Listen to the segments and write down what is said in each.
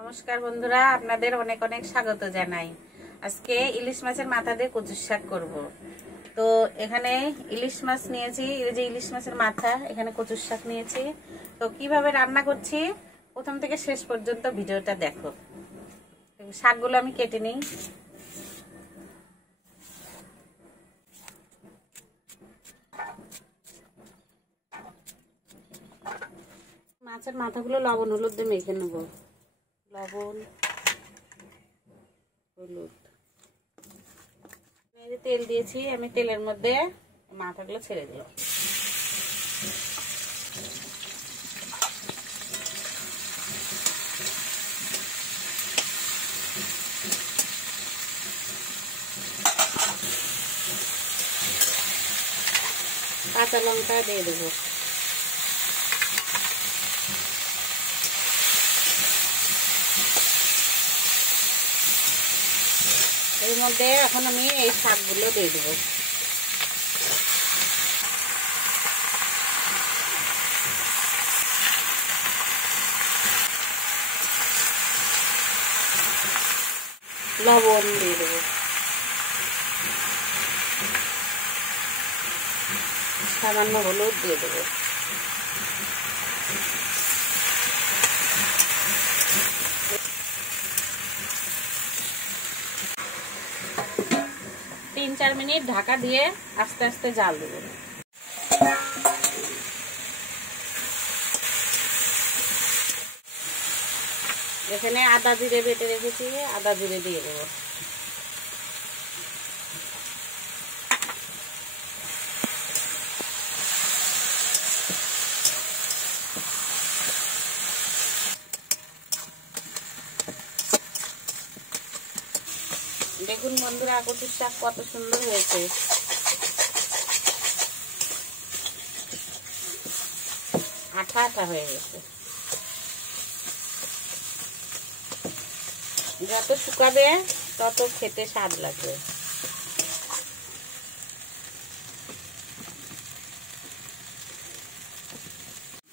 নমস্কার বন্ধুরা, আপনাদের অনেক অনেক স্বাগত জানাই। আজকে ইলিশ মাছের মাথা দিয়ে কচুর শাক করব। তো এখানে ইলিশ মাছ নিয়েছি, এই যে ইলিশ মাছের মাথা, এখানে কচুর শাক নিয়েছি। তো কিভাবে রান্না করছি প্রথম থেকে শেষ পর্যন্ত ভিডিওটা দেখো। শাকগুলো আমি কেটে নিই। মাছের মাথাগুলো লবণ হলুদ দিয়ে মেখে নেব। লবণ হলুদ, তেল দিয়েছি, আমি তেলের মধ্যে মাথাগুলো ছেড়ে দিলাম। কাঁচা লঙ্কা দিয়ে দেবো। এর মধ্যে এখন আমি এই শাকগুলো দিয়ে দেবো। লবণ দিয়ে দেবো, সামান্য হলুদ দিয়ে দেবো। তিন চার মিনিট ঢাকা দিয়ে আস্তে আস্তে জাল দেবো। এখানে আদা জিরে বেটে রেখেছি, আদা জিরে দিয়ে দেবো। দেখুন বন্ধুরা, কচুর শাক কত সুন্দর হয়েছে। আঠা আঠা হয়ে গেছে। যত শুকাবে তত খেতে স্বাদ লাগবে।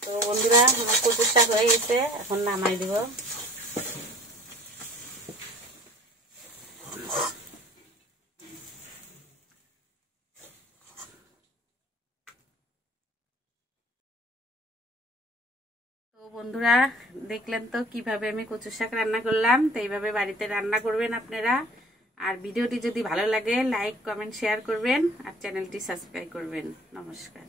তো বন্ধুরা, আমার কচুর শাক হয়ে গেছে, এখন নামাই দিব। বন্ধুরা দেখলেন তো কিভাবে আমি কচুর শাক রান্না করলাম। তো এইভাবে বাড়িতে রান্না করবেন আপনারা। আর ভিডিওটি যদি ভালো লাগে লাইক কমেন্ট শেয়ার করবেন আর চ্যানেলটি সাবস্ক্রাইব করবেন। নমস্কার।